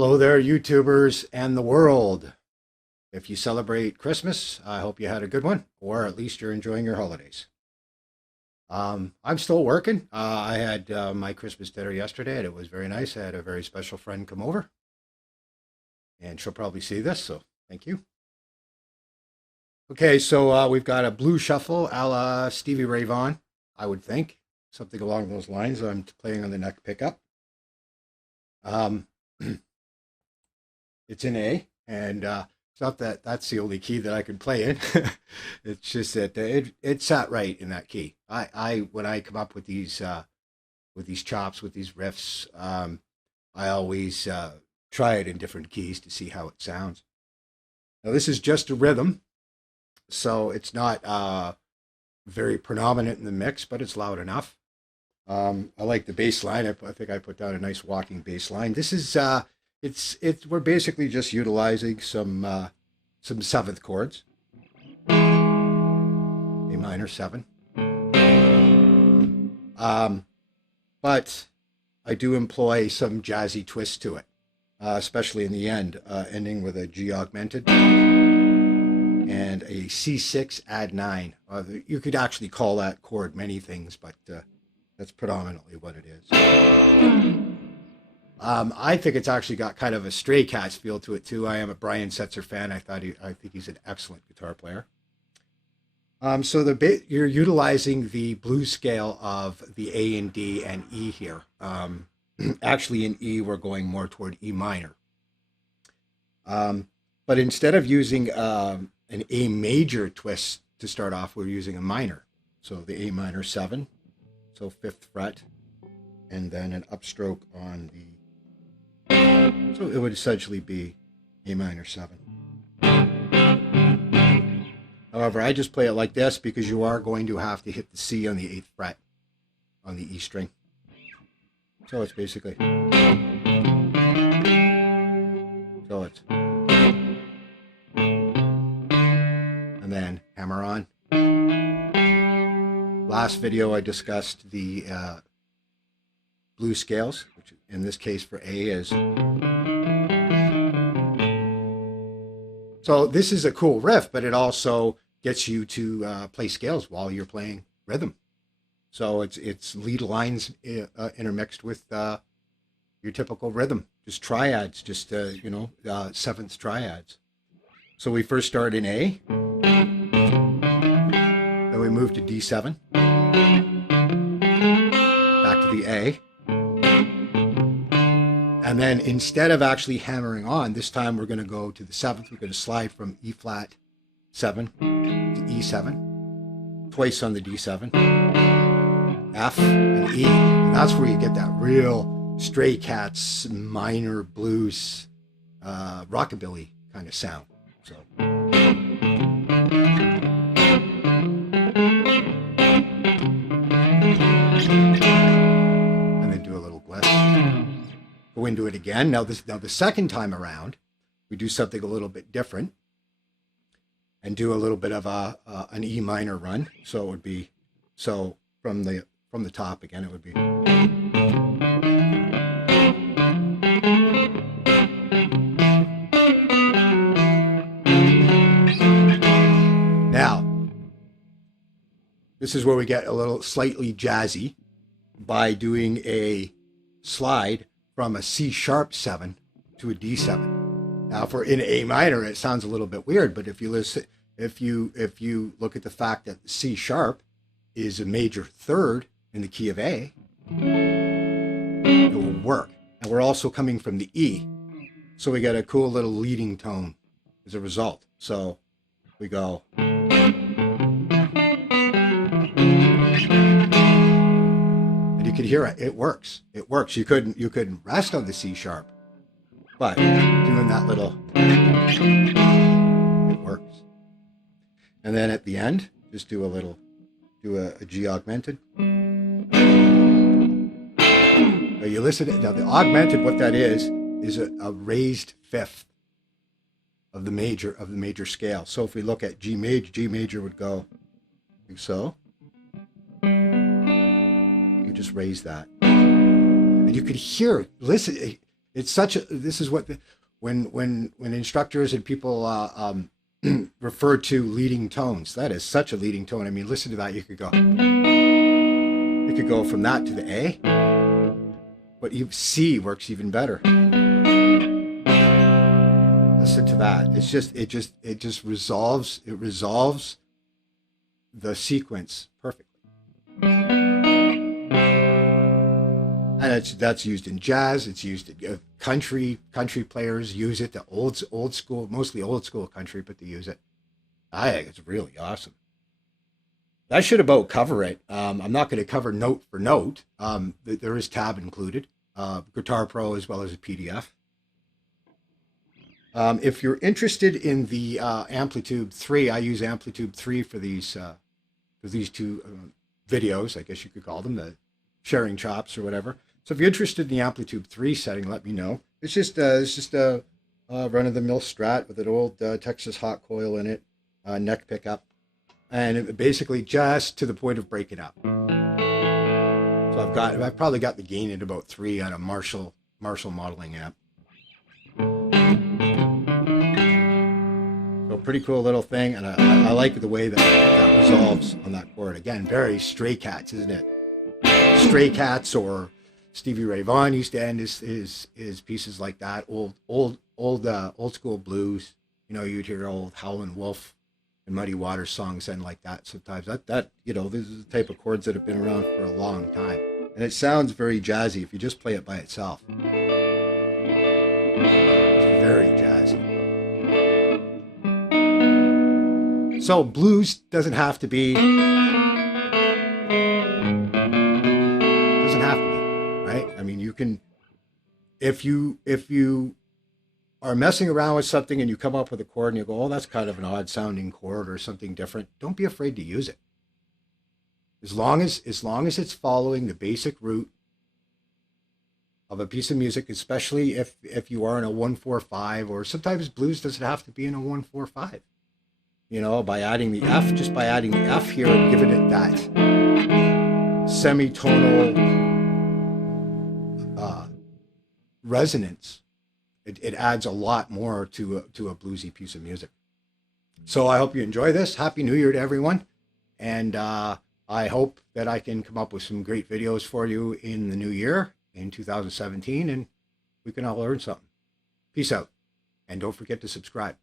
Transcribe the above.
Hello there, YouTubers and the world. If you celebrate Christmas, I hope you had a good one, or at least you're enjoying your holidays. I'm still working. I had my Christmas dinner yesterday, and it was very nice. I had a very special friend come over, and she'll probably see this, so thank you. Okay, so we've got a blue shuffle a la Stevie Ray Vaughan, I would think. Something along those lines. I'm playing on the neck pickup. Um, it's in A, and it's not that that's the only key that I can play in. It's just that it sat right in that key. I when I come up with these chops, with these riffs, I always try it in different keys to see how it sounds. Now this is just a rhythm, so it's not very predominant in the mix, but it's loud enough. I like the bass line. I think I put down a nice walking bass line. This is it's we're basically just utilizing some seventh chords, A minor seven. But I do employ some jazzy twist to it, especially in the end, ending with a G augmented and a C6 add 9. You could actually call that chord many things, but that's predominantly what it is. I think it's actually got kind of a Stray Cats feel to it too. I am a Brian Setzer fan. I think he's an excellent guitar player. So you're utilizing the blues scale of the A and D and E here. Actually, in E, we're going more toward E minor. But instead of using an A major twist to start off, we're using a minor. So the A minor 7, so 5th fret, and then an upstroke on the, so it would essentially be A minor 7. However, I just play it like this because you are going to have to hit the C on the 8th fret on the E string. So it's basically, so it's, and then hammer on. Last video I discussed the blues scales, which in this case for A is. So this is a cool riff, but it also gets you to play scales while you're playing rhythm. So it's lead lines intermixed with your typical rhythm, just triads, just seventh triads. So we first start in A, then we move to D7, back to the A. And then instead of actually hammering on, this time we're going to go to the 7th. We're going to slide from E flat 7 to E7, twice on the D7, F and E. And that's where you get that real Stray Cats minor blues rockabilly kind of sound. So. And then do a little glitch. Go into it again. Now the second time around, we do something a little bit different and do a little bit of an E minor run. So it would be, so from the top again, it would be. Now, this is where we get a little slightly jazzy by doing a slide from a C sharp 7 to a D7. Now, for in A minor, it sounds a little bit weird, but if you listen, if you look at the fact that C sharp is a major third in the key of A, it will work. And we're also coming from the E, so we get a cool little leading tone as a result. So we go. You could hear it. It works. It works. You couldn't rest on the C sharp, but doing that little, it works. And then at the end, just do a G augmented. Now you listen to, now the augmented, what that is a raised 5th of the major scale. So if we look at G major would go like so. You just raise that, and you could hear. Listen, it's such a, this is what the, when instructors and people refer to leading tones, that is such a leading tone. I mean, listen to that. You could go from that to the A, but C works even better. Listen to that. It's just it just resolves the sequence perfectly. And that's used in jazz. It's used in country players use it. The old school, mostly old school country, but they use it. I think it's really awesome. That should about cover it. I'm not going to cover note for note. There is tab included, Guitar Pro as well as a PDF. If you're interested in the Amplitude 3, I use Amplitude 3 for these two videos, I guess you could call them, the sharing chops or whatever. So if you're interested in the Amplitude 3 setting, let me know. It's just a run-of-the-mill Strat with an old Texas hot coil in it, neck pickup, and it basically just to the point of breaking up. So I've probably got the gain at about 3 on a Marshall modeling amp. So pretty cool little thing, and I like the way that resolves on that chord. Again, very Stray Cats, isn't it? Stray Cats, or Stevie Ray Vaughan used to end his pieces like that. Old school blues. You know, you'd hear old Howlin' Wolf and Muddy Waters songs end like that sometimes. That you know, this is the type of chords that have been around for a long time, and it sounds very jazzy if you just play it by itself. It's very jazzy. So blues doesn't have to be, right? I mean, you can, if you are messing around with something and you come up with a chord and you go, oh, that's kind of an odd sounding chord or something different, don't be afraid to use it. As long as it's following the basic root of a piece of music, especially if you are in a 1-4-5, or sometimes blues doesn't have to be in a 1-4-5. You know, by adding the F, just by adding the F here and giving it that semitonal resonance, it adds a lot more to a bluesy piece of music. So I hope you enjoy this. Happy New Year to everyone. And I hope that I can come up with some great videos for you in the new year, in 2017, and we can all learn something. Peace out. And don't forget to subscribe.